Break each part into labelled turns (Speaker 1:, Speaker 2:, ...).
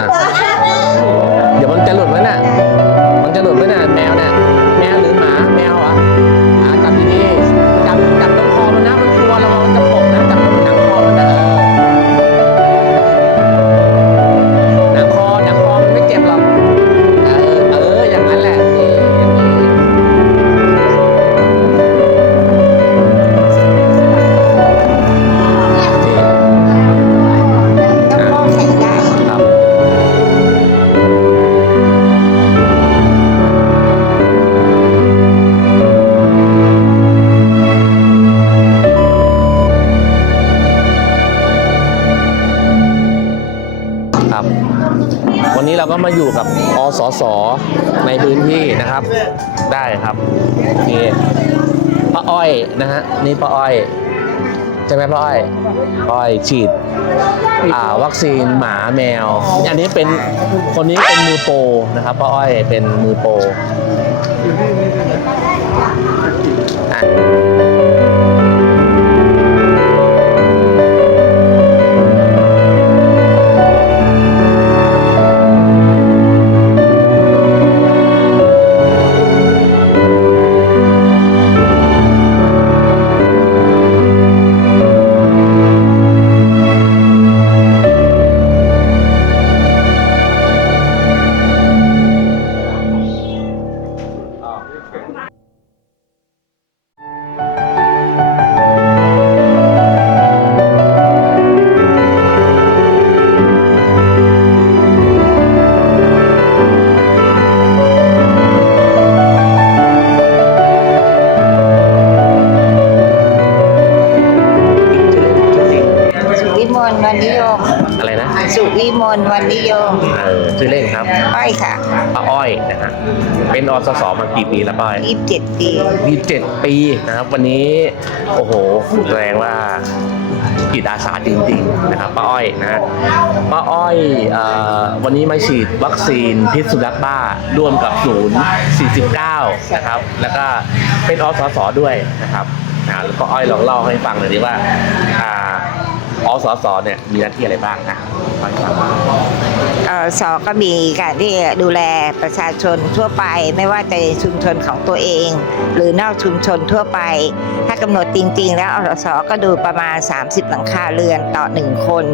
Speaker 1: Ah. เราก็มาอยู่กับอสสในพื้นที่นะครับ ได้ครับนี่ป้าอ้อยนะฮะนี่ป้าอ้อยใช่ไหมป้าอ้อยป้าอ้อยฉีดอ่าวัคซีนหมาแมว อันนี้เป็นคนนี้เป็นมือโปรนะครับป้าอ้อยเป็นมือโปร อะไรนะ
Speaker 2: สุวิมลวันนิยม
Speaker 1: เออชื่อเล่นครับ
Speaker 2: อ้อยค่ะ
Speaker 1: ป้าอ้อยนะฮะเป็นอสสมากี่ปีแล้วป้าอ้อย
Speaker 2: ยี่สิบเจ็ดปี
Speaker 1: มีเจ็ดปีนะครับ วันนี้โอ้โหแสดงว่าจิตอาสาจริงๆนะครับป้าอ้อยนะป้าอ้อยเอ่อวันนี้มาฉีดวัคซีนพิษสุนัขบ้าร่วมกับศูนย์49 นะครับ แล้วก็เป็นอสสด้วยนะครับอ่าแล้วป้าอ้อยลองเล่าให้ฟังหน่อยดิว่า อ่าอสสเนี่ยมีหน้าที่อะไรบ้างนะฟังฟัง
Speaker 2: เอ่อสอก็มีการที่ดูแลประชาชนทั่วไป ไม่ว่าจะในชุมชนของตัวเอง หรือนอกชุมชนทั่วไป ถ้ากำหนดจริง ๆ แล้วอสก็ดูประมาณ 30 หลังคาเรือนต่อ 1 คน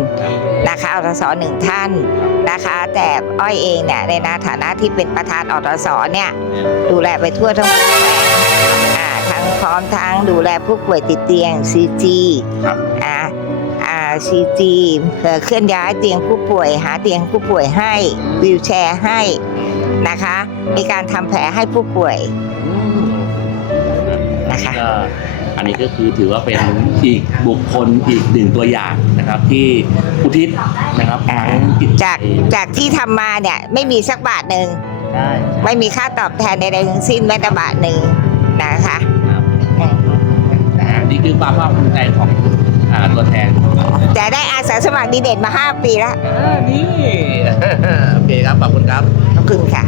Speaker 2: นะคะอสหนึ่งท่านนะคะ แต่อ้อยเองเนี่ยในฐานะที่เป็นประธานอสเนี่ยดูแลไปทั่วทั้งแขวงอ่าทั้งพร้อมทั้งดูแลผู้ป่วยติดเตียง CG
Speaker 1: ครับ
Speaker 2: อ่า อ่า CG เอ่อเคลื่อนย้ายเตียงผู้ป่วย หาเตียงผู้ป่วยให้วิวแชร์ให้นะคะ มีการทำแผลให้ผู้ป่วยนะคะ
Speaker 1: ก็อันนี้ก็คือถือว่าเป็นอีกบุคคลอีกหนึ่งตัวอย่างนะครับ ที่อุทิศนะครับทั้งจิตใจ
Speaker 2: จากจากที่ทำมาเนี่ยไม่มีสักบาทหนึ่ง
Speaker 1: ใช่
Speaker 2: ไม่มีค่าตอบแทนใดๆทั้งสิ้นแม้แต่บาทหนึ่งนะคะ
Speaker 1: ครับนะฮะนี่คือความภาคภูมิใจของ อ่าตัวแทน
Speaker 2: จะได้อาสาสมัครดีเด่นมา 5 ปีแล้ว
Speaker 1: อ่านี่ โอเคครับ ขอบคุณครับ
Speaker 2: ขอบคุณค่ะ